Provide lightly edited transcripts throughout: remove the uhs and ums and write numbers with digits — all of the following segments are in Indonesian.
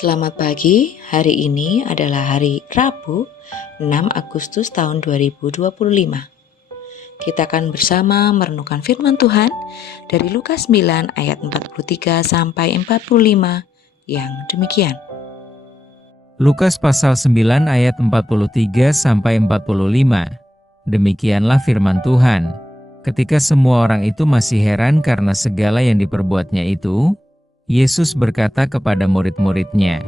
Selamat pagi, hari ini adalah hari Rabu 6 Agustus tahun 2025. Kita akan bersama merenungkan firman Tuhan dari Lukas 9 ayat 43 sampai 45 yang demikian. Lukas pasal 9 ayat 43 sampai 45. Demikianlah firman Tuhan. Ketika semua orang itu masih heran karena segala yang diperbuatnya itu, Yesus berkata kepada murid-muridnya,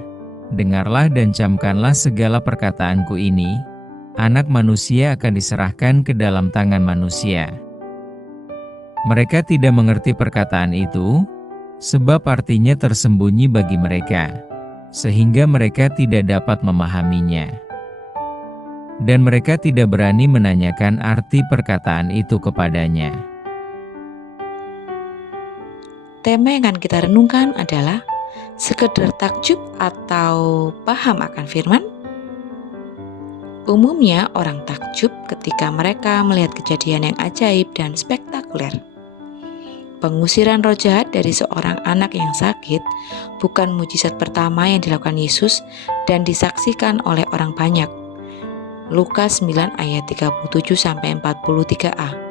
"Dengarlah dan camkanlah segala perkataanku ini. Anak manusia akan diserahkan ke dalam tangan manusia." Mereka tidak mengerti perkataan itu, sebab artinya tersembunyi bagi mereka, sehingga mereka tidak dapat memahaminya. Dan mereka tidak berani menanyakan arti perkataan itu kepadanya. Tema yang akan kita renungkan adalah sekedar takjub atau paham akan firman. Umumnya orang takjub ketika mereka melihat kejadian yang ajaib dan spektakuler. Pengusiran roh jahat dari seorang anak yang sakit bukan mujizat pertama yang dilakukan Yesus dan disaksikan oleh orang banyak. Lukas 9 ayat 37-43a.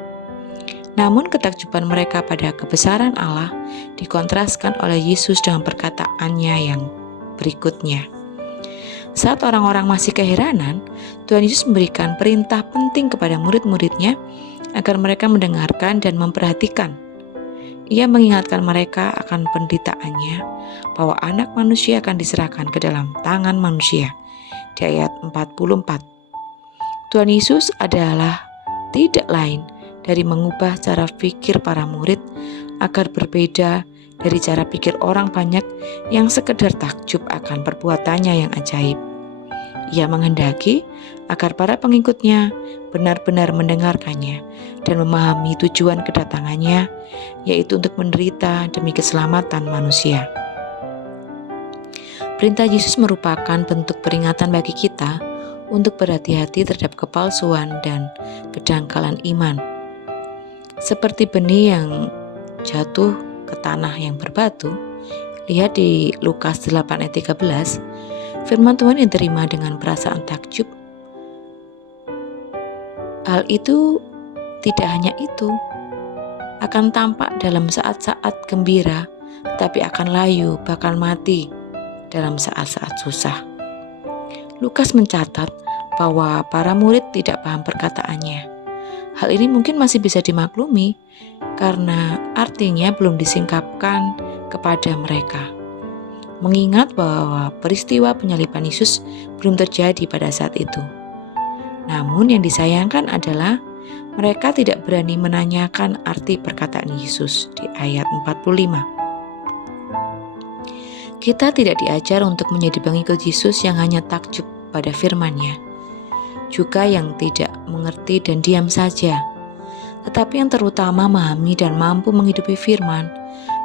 Namun ketakjuban mereka pada kebesaran Allah dikontraskan oleh Yesus dengan perkataannya yang berikutnya. Saat orang-orang masih keheranan, Tuhan Yesus memberikan perintah penting kepada murid-muridnya agar mereka mendengarkan dan memperhatikan. Ia mengingatkan mereka akan penderitaannya, bahwa anak manusia akan diserahkan ke dalam tangan manusia. Di ayat 44. Tuhan Yesus adalah tidak lain dari mengubah cara pikir para murid agar berbeda dari cara pikir orang banyak yang sekedar takjub akan perbuatannya yang ajaib. Ia menghendaki agar para pengikutnya benar-benar mendengarkannya dan memahami tujuan kedatangannya, yaitu untuk menderita demi keselamatan manusia. Perintah Yesus merupakan bentuk peringatan bagi kita untuk berhati-hati terhadap kepalsuan dan kedangkalan iman. Seperti benih yang jatuh ke tanah yang berbatu, lihat di Lukas 8 ayat 13, firman Tuhan yang diterima dengan perasaan takjub. Hal itu tidak hanya itu, akan tampak dalam saat-saat gembira, tetapi akan layu, bahkan mati dalam saat-saat susah. Lukas mencatat bahwa para murid tidak paham perkataannya. Hal ini mungkin masih bisa dimaklumi karena artinya belum disingkapkan kepada mereka. Mengingat bahwa peristiwa penyaliban Yesus belum terjadi pada saat itu. Namun yang disayangkan adalah mereka tidak berani menanyakan arti perkataan Yesus di ayat 45. Kita tidak diajar untuk menjadi pengikut Yesus yang hanya takjub pada firman-Nya, juga yang tidak mengerti dan diam saja, tetapi yang terutama memahami dan mampu menghidupi firman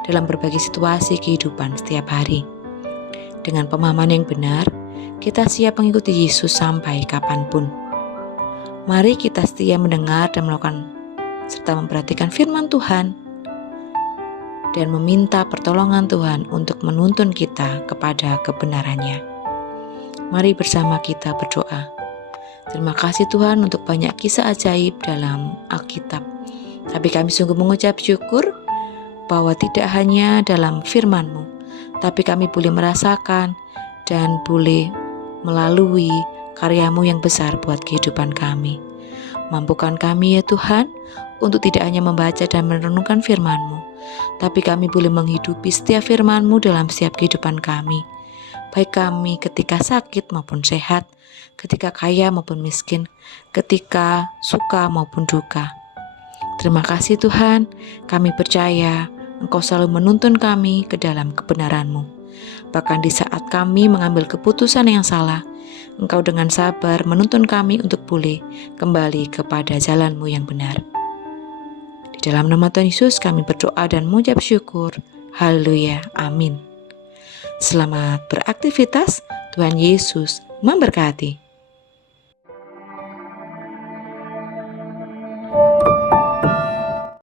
dalam berbagai situasi kehidupan setiap hari. Dengan pemahaman yang benar, kita siap mengikuti Yesus sampai kapanpun. Mari kita setia mendengar dan melakukan serta memperhatikan firman Tuhan dan meminta pertolongan Tuhan untuk menuntun kita kepada kebenarannya. Mari bersama kita berdoa. Terima kasih Tuhan untuk banyak kisah ajaib dalam Alkitab. Tapi kami sungguh mengucap syukur bahwa tidak hanya dalam firman-Mu, tapi kami boleh merasakan dan boleh melalui karya-Mu yang besar buat kehidupan kami. Mampukan kami ya Tuhan untuk tidak hanya membaca dan merenungkan firman-Mu, tapi kami boleh menghidupi setiap firman-Mu dalam setiap kehidupan kami. Baik kami ketika sakit maupun sehat, ketika kaya maupun miskin, ketika suka maupun duka. Terima kasih Tuhan, kami percaya Engkau selalu menuntun kami ke dalam kebenaran-Mu. Bahkan di saat kami mengambil keputusan yang salah, Engkau dengan sabar menuntun kami untuk boleh kembali kepada jalan-Mu yang benar. Di dalam nama Tuhan Yesus kami berdoa dan mengucap syukur. Haleluya, amin. Selamat beraktivitas, Tuhan Yesus memberkati.